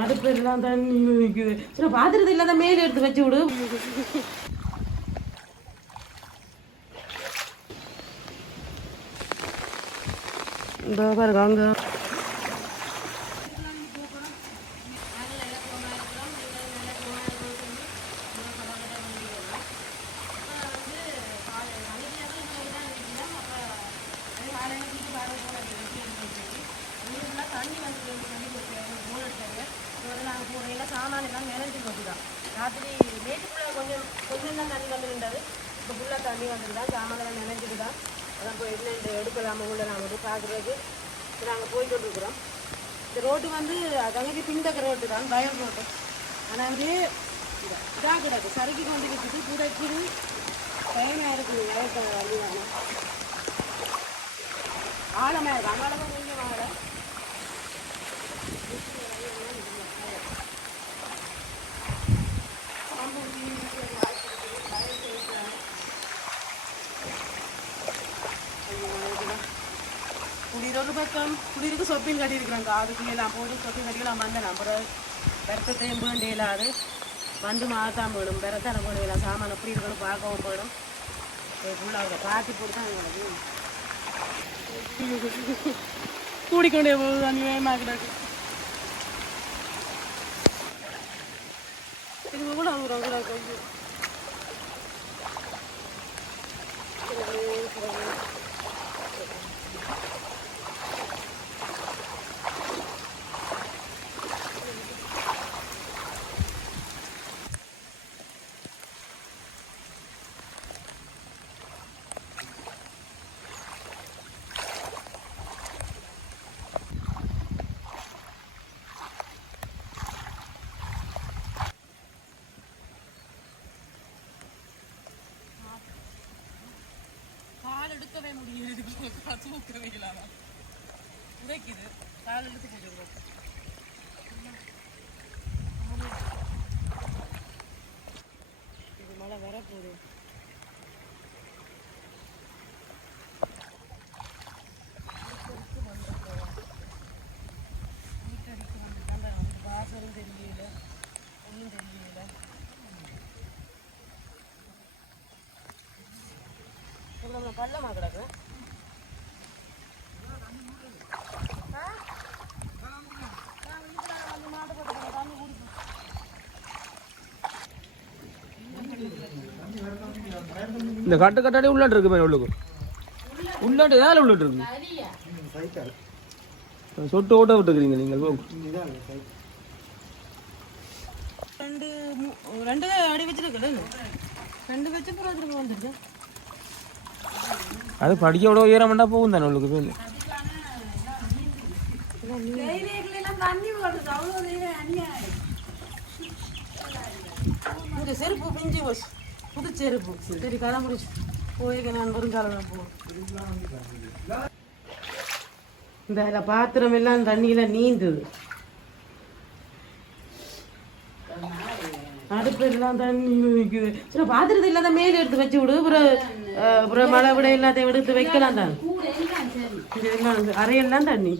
அடுப்பெல்லாம் தண்ணி நிற்குது. சரி பாத்திரத்தை இல்லாத மேலே எடுத்து வச்சு விடு. இந்த பாருங்க அங்கே சாமான் எல்லாம் நினைஞ்சு போட்டுதான். ராத்திரி நேற்றுக்குள்ள கொஞ்சம் தான் தண்ணி வந்துருந்தது. இப்போ ஃபுல்லாக தண்ணி வந்துருதான். சாமான் நினைஞ்சிட்டு தான். அதான் போய் என்ன எடுக்கலாமா உள்ள நாங்கள் பார்க்குறதுக்கு நாங்கள் போயிட்டு இருக்கிறோம். இந்த ரோட்டு வந்து தங்கச்சி பின்தக்க ரோட்டு தான், பயம் ரோட்டு. ஆனால் வந்து இதாக கிடக்கு சறுக்கி கொண்டு வச்சுட்டு புதைக்குது. பயமாக இருக்குது. ஆழமாக இருக்குது. அங்காளமாக கொஞ்சம் ஆழ குளிரோடு பக்கம் குளிருக்கு சொப்பின் கட்டியிருக்கிறாங்க. அதுக்குள்ளே நான் போட்டு சொப்பின் கட்டிக்கலாம் வந்தேன். அப்புறம் பெருத்தையும் வேண்டி இல்லாது வந்து மாற்றாம போயிடும். பெறத்தான போயிடலாம். சாமான் எப்படி இருக்கணும் பார்க்கவும் போயிடும். ஃபுல்லாக பாத்தி போட்டு தான் எங்களுக்கு கூடிக்கொண்டே போகுது. அங்கே வேகமாக கிடக்கு. இது கூட தூரம் கூட கொஞ்சம் எடுக்கவே முடியுது. தூக்கவே இல்லாம உதைக்குது. கால் எடுத்து போட்டுருக்கோம். இது மழை வரப்போகுது. வீட்டடிக்கு வந்துட்டாங்க. வாசலும் தெரியல, ஒன்றும் தெரியல. பள்ளமாக கிடக்கு. இந்த கட்டு கட்டாடி உள்ளாட்டு இருக்கு மேல உள்ளுக்கு உள்ளாட்டு ஏதால உள்ளாட்டு இருக்கு சொட்டு ஓட்ட விட்டுக்கிறீங்க நீங்கள். ரெண்டு அடி வச்சிருக்கல. ரெண்டு வச்சு புறத்துக்கு வந்துருக்கு. அது படிக்க விட உயரமாட்டா போகும் தானே உள்ளுக்கு போய். செருப்பு பிஞ்சு போச்சு. புது செருப்பு. சரி கதை முடிச்சு போய் நான் வருங்காலம் போவோம். இந்த பாத்திரம் எல்லாம் தண்ணியில நீந்துது. அடுப்பு எல்லாம் தண்ணி நிற்குது. சரி பாத்திரத்தை இல்லாத மேலே எடுத்து வச்சு விடு. அப்புறம் மழை விட எல்லாத்தையும் எடுத்து வைக்கலாம் தான். அறையெல்லாம் தண்ணி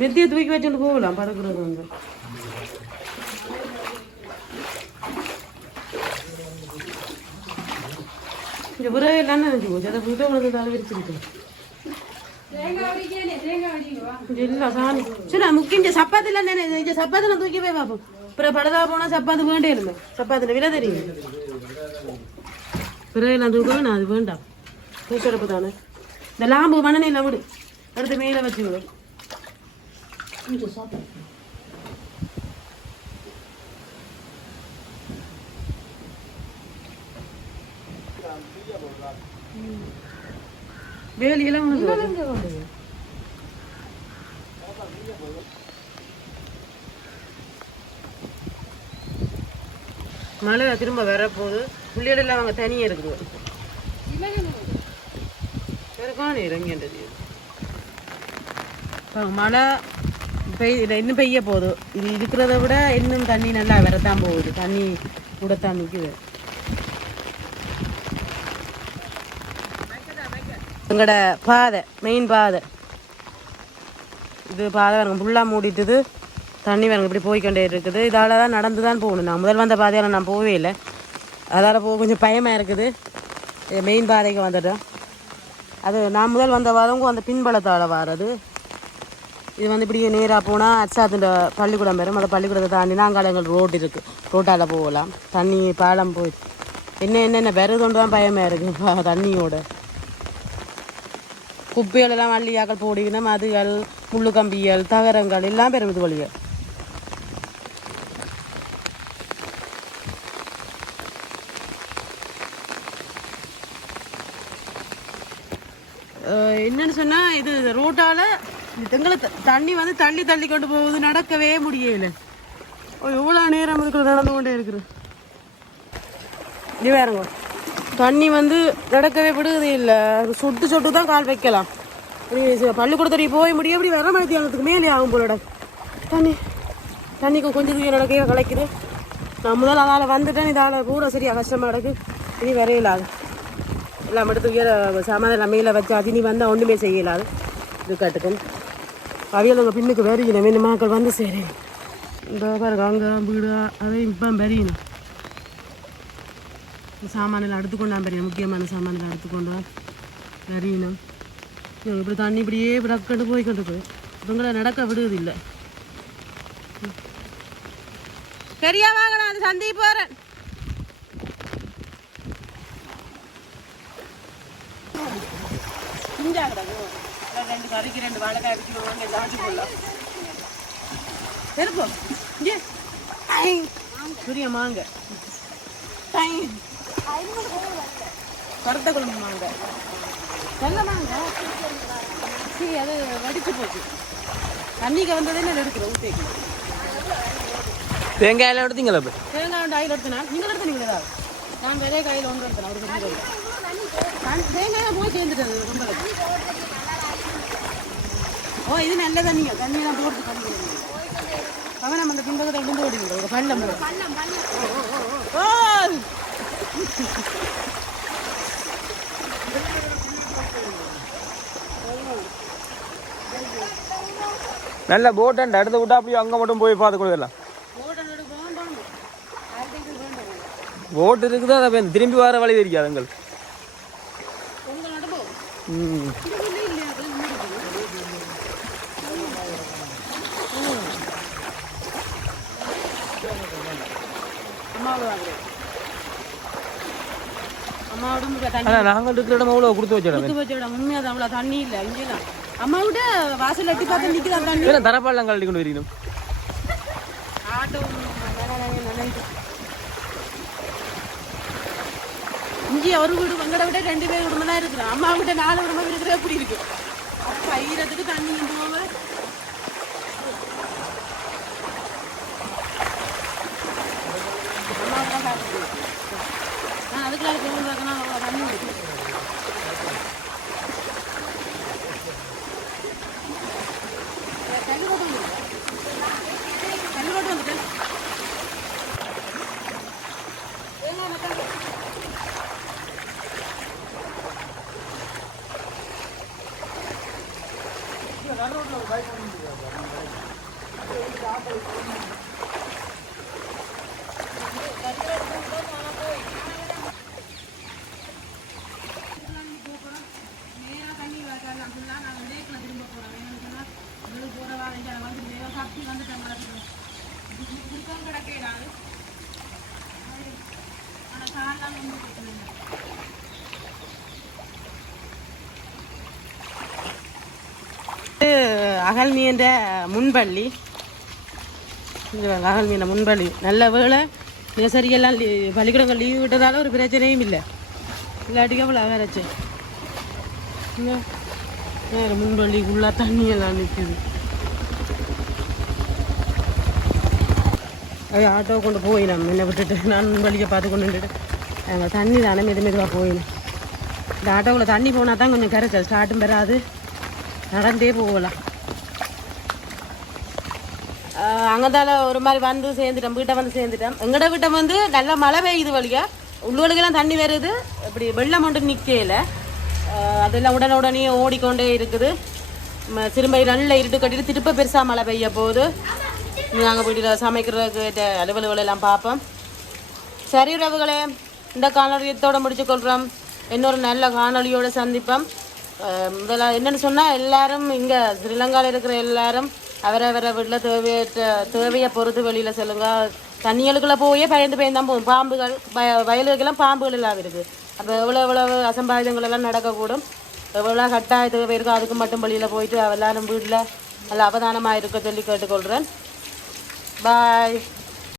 மெத்தியை தூக்கி வச்சுட்டு போகலாம். படுக்கிறது வந்து இந்த புறவை எல்லாம் நினைச்சு போச்சு. அதை புது உனக்கு தலை விரிச்சிருக்கு. இல்ல சாமி சரி முக்கிய சப்பாத்து இல்லை இந்த சப்பாத்துல தூக்கி போய் பார்ப்போம். அப்புறம் படதா போனா சப்பாத்து வேண்டே இல்லைங்க. சப்பாத்துல விலை தெரியும். பிறகு நான் தூக்கவே நான் அது வேண்டாம். பூசரப்பு தானே. இந்த லாம்பு மண்ணெண்ணெயில் விடு. அடுத்து மேலே வச்சு விடு. வேலியெல்லாம் மழை திரும்ப வரப்போகுது. புள்ளியெல்லாம் அவங்க தனியாக இருக்குது. இறங்கின்றது மழை இன்னும் பெய்ய போகுது. இது இருக்கிறத விட இன்னும் தண்ணி நல்லா வரத்தான் போகுது. தண்ணி கூடத்தான் நிற்குது. எங்களோட பாதை மெயின் பாதை இது பாதை பாருங்க ஃபுல்லாக மூடிட்டுது. தண்ணி பாருங்க இப்படி போய்கொண்டே இருக்குது. இதால் தான் நடந்து தான் போகணும். நான் முதல் வந்த பாதையால் நான் போகவே இல்லை. அதால் போக கொஞ்சம் பயமாக இருக்குது. மெயின் பாதைக்கு வந்துட்டேன். அது நான் முதல் வந்த வாதங்க அந்த பின்பலத்தால் வர்றது. இது வந்து இப்படி நேராக போனால் அச்சாத்துன்ற பள்ளிக்கூடம் வரும். அந்த பள்ளிக்கூடத்தை தாண்டினா அங்கே எங்களுக்கு ரோடு இருக்குது. ரோட்டால் போகலாம். தண்ணி பாலம் போயிட்டு என்னென்ன வருதுன்னு தான் பயமாக இருக்குது. தண்ணியோட குப்பைகளெல்லாம் வள்ளியாக்கள் போடிக்கணும். மதுகள், முள்ளு கம்பிகள், தகரங்கள் எல்லாம் பெருமிது வழிய. என்னன்னு சொன்னால் இது ரோட்டால் எங்களை தண்ணி வந்து தள்ளி தள்ளி கொண்டு போகுது. நடக்கவே முடியல. எவ்வளோ நேரம் இதுக்குள்ள நடந்து கொண்டே இருக்குது. இது வேறங்க தண்ணி வந்து நடக்கவே விடுவது இல்லை. சொட்டு சொட்டு தான் கால் வைக்கலாம். பள்ளிக்கூடத்தடி போய் முடியும். இப்படி வர மாதிரி ஆகிறதுக்கு மேலே ஆகும் போலட தண்ணிக்கு கொஞ்சம் தூரம் நடக்கவே கலைக்குது. நான் முதல்ல அதால் வந்துட்டேன். இதால் பூரா சரியாக கஷ்டமாக கிடக்கு. இனி வரையிலாது எல்லாம் எடுத்து உயர சாமான் எல்லாம் மேலே வச்சு அது இனி வந்தால் ஒன்றுமே செய்யலாது. இது கட்டுக்கணும் அவையில் உங்கள் பின்னுக்கு வரையணும். வேணும் மக்கள் வந்து சரி இந்த பாருங்க அங்கே வீடு அதை இப்போ வரையணும். சாமானெல்லாம் எடுத்துக்கொண்டான் பெரிய முக்கியமான சாமானெல்லாம் எடுத்துக்கொண்டா வரையணும். இப்படி தண்ணி இப்படியே விடக்கண்டு போய்கொண்டு போய் இவங்களை நடக்க விடுவது இல்லை. சரியா வாங்க நான் அது சந்தி போகிறேன். ரெண்டு கறிக்கு 2 வாழைக்காய் அடிச்சுடுவோம். ஜாச்சி போடலாம் இருப்போம். புரிய மாங்க கருத்த குழம்பு மாங்க நல்ல மாங்க. சரி அது வடிச்சு போச்சு. தண்ணிக்கு வந்ததே நான் எடுக்கிறேன். ஊற்றேக்கு தேங்காயெல்லாம் எடுத்தீங்களா? தேங்காய் வந்து ஆயில் எடுத்தனா நீங்கள் எடுத்தீங்களா? நான் பெரிய காயில் ஒன்று எடுத்தேன். ஒரு தேங்காய் போய் சேர்ந்துட்டது ரொம்ப. ஓ இது நல்ல தண்ணிங்க. தண்ணியெல்லாம் போட்டு தண்ணி அவன் நம்ம அந்த பின்பக்கத்தை இருந்து ஓடுங்க. ஒரு பள்ளம் ஓ நல்ல போட் அடுத்த விட்டா அப்படியே அங்கே மட்டும் போய் பார்த்து கொடுக்கலாம். போட் இருக்குது. அதை திரும்பி வர வழி தெரியாது எங்களுக்கு. நாங்கள் இருக்கிற இடம் அவ்வளோ கொடுத்து வச்சிடலாம். உண்மையாக அவ்வளோ தண்ணி இல்லை இங்கேதான். அம்மா விட வாசல் எட்டி பார்த்து நிற்கிறான் தண்ணி. தரப்பாடலாம் கழட்டி கொண்டு வரணும். ஆட்டோ இங்கே ஒரு வீடு உங்களை விட 2 பேர் குடும்பம் தான் இருக்கிறோம். அம்மா விட 4 குடும்பம் இருக்கிற எப்படி இருக்கு. அப்போ ஐரத்துக்கு தண்ணி போக அம்மாவுக்கு தான் நான் அதுக்குள்ள போகணுன்னா அவ்வளோ தண்ணி இருக்கு. கல்லுரோட்டு வந்துட்டேன். அகல்மி என்ற முன்பள்ளி. அகல்மி என்ற முன்பள்ளி நல்ல வேலை. நெசரியெல்லாம் பள்ளிக்கூடங்கள் லீவு விட்டதால ஒரு பிரச்சனையும் இல்லை. இல்லாட்டிக்கு அவ்வளோ வேறச்சு வேறு முன்பள்ளிக்குள்ளே தண்ணியெல்லாம் நிற்குது. அது ஆட்டோ கொண்டு போயினேன். என்னை விட்டுட்டு நான் முன்பள்ளியை பார்த்து கொண்டு வந்துட்டு அங்கே தண்ணி தானே மெதுவாக போயினேன். இந்த ஆட்டோக்குள்ளே தண்ணி போனால் தான் கொஞ்சம் கரைச்சல் ஸ்டார்ட்டும் பெறாது. நடந்தே போகலாம். அங்கதால ஒரு மாதிரி வந்து சேர்ந்துட்டோம். வீட்டை வந்து சேர்ந்துட்டோம். எங்கட வீட்டை வந்து நல்லா மழை பெய்யுது. வழியா உள்ளுகளுக்கெல்லாம் தண்ணி வருது. இப்படி வெள்ளம் மட்டும் நிற்கல. அதெல்லாம் உடனே ஓடிக்கொண்டே இருக்குது. திரும்ப நல்ல இருட்டு கட்டிட்டு திருப்ப பெருசாக மழை பெய்ய போகுது. நாங்கள் வீட்டில் சமைக்கிறதுக்கு அலுவல்கள் எல்லாம் பார்ப்போம். சரி உறவுகளே, இந்த காணொலியத்தோடு முடிச்சு கொள்கிறோம். இன்னொரு நல்ல காணொலியோடு சந்திப்போம். இதெல்லாம் என்னென்னு சொன்னால், எல்லாரும் இங்கே ஸ்ரீலங்காவில் இருக்கிற எல்லாரும் அவரவரை வீட்டில் தேவையை பொறுத்து வெளியில் செல்லுங்க. தண்ணிகளுக்குள்ளே போயே பயந்து போகும். பாம்புகள் வயலுக்கெல்லாம் பாம்புகள் எல்லாம் இருக்குது. அப்போ எவ்வளவு அசம்பாவிதங்கள் எல்லாம் நடக்கக்கூடும். எவ்வளோ கட்டாய தேவை இருக்கோ அதுக்கு மட்டும் வெளியில் போயிட்டு எல்லாரும் வீட்டில் நல்ல அவதானமாக இருக்க சொல்லி கேட்டுக்கொள்கிறேன். பாய்.